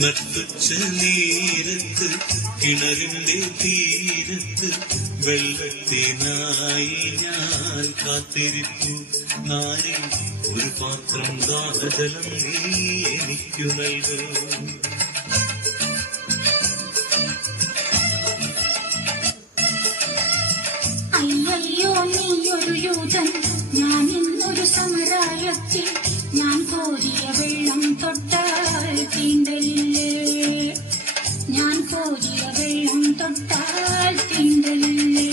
നട്ടുച്ച നേരത്ത് കിണറിന്റെ തീരത്ത് വെള്ളത്തിനായി ഞാൻ കാത്തിരിപ്പു. നാരി ഒരു പാത്രം ദാഹജലം നീ എനിക്കു നൽകും. അയ്യോ നീയൊരു യൂതൻ, ഞാൻ ഇന്നൊരു സമരായത്തിൽ. ഞാൻ കോരിയ വെള്ളം തൊട്ടാൽ തീണ്ടലില്ലേ, ഞാൻ കോരിയ വെള്ളം തൊട്ടാൽ തീണ്ടലില്ലേ.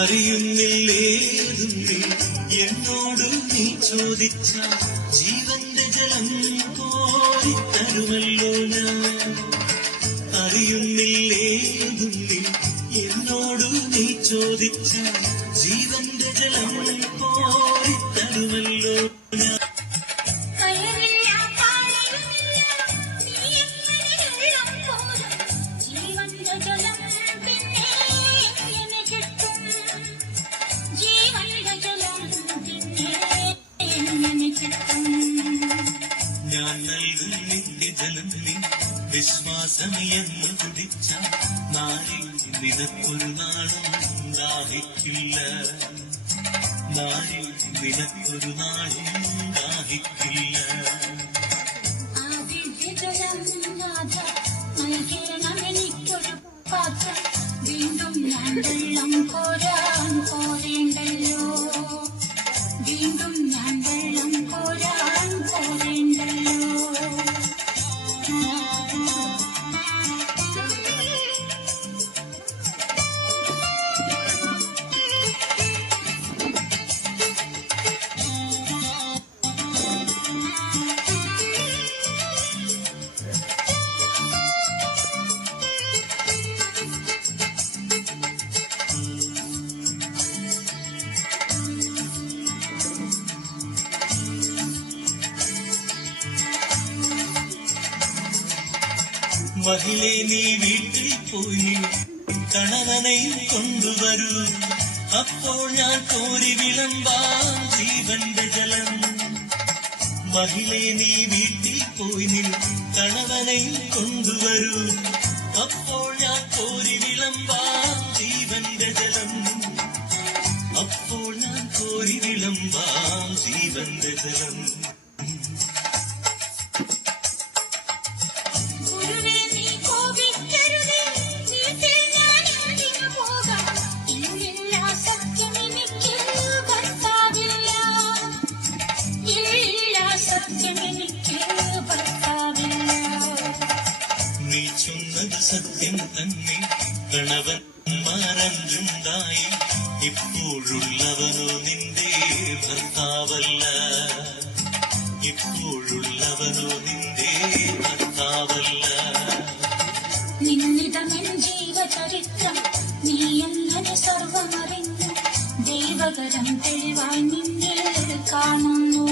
അറിയുന്നില്ലേതും നീ എന്നോട് നീ ചോദിച്ച ജീവന്റെ ജലം കോരിത്തരുമല്ലോ ഞാൻ. അറിയുന്നില്ലേതും നീ എന്നോട് നീ ചോദിച്ച ജീവന്റെ ജലം കോരിത്തരുമല്ലോ ഞാൻ. ഞാൻ നൽകും നിത്യജലം നീ വിശ്വാസമെന്ന് കുടിച്ച നാരി നിനക്കൊരു നാളും ദാഹിക്കില്ല, നാരി നിനക്കൊരു നാളും ദാഹിക്കില്ല. വീണ്ടും ഞാൻ വെള്ളം കോരാൻ പോരേണ്ടല്ലോ, വീണ്ടും ഞാൻ വെള്ളം കോരാൻ പോരേണ്ടല്ലോ. മഹിളെ നീ വീട്ടിൽ പോയി കണവനെ കൊണ്ടുവരൂ, അപ്പോൾ ഞാൻ കോരി വിളമ്പാം ജീവന്റെ ജലം. മഹിളെ നീ വീട്ടിൽ പോയി കണവനെ കൊണ്ടുവരൂ, അപ്പോൾ ഞാൻ കോരി വിളമ്പാം ജീവന്റെ ജലം, അപ്പോൾ ഞാൻ കോരി വിളമ്പാം ജീവന്റെ ജലം. നീ ചൊന്നത് സത്യം തന്നെ, കണവന്മാരഞ്ചുണ്ടായി, ഇപ്പോഴുള്ളവനോ നിന്റെ ഭർത്താവല്ല, ഇപ്പോഴുള്ളവനോ നിന്റെ ഭർത്താവല്ല. നിന്നിതമെൻ ജീവചരിത്രം നീ എങ്ങനെ സർവമറിഞ്ഞു, ദൈവകരം തെളിവായി നിന്നിൽ കാണുന്നു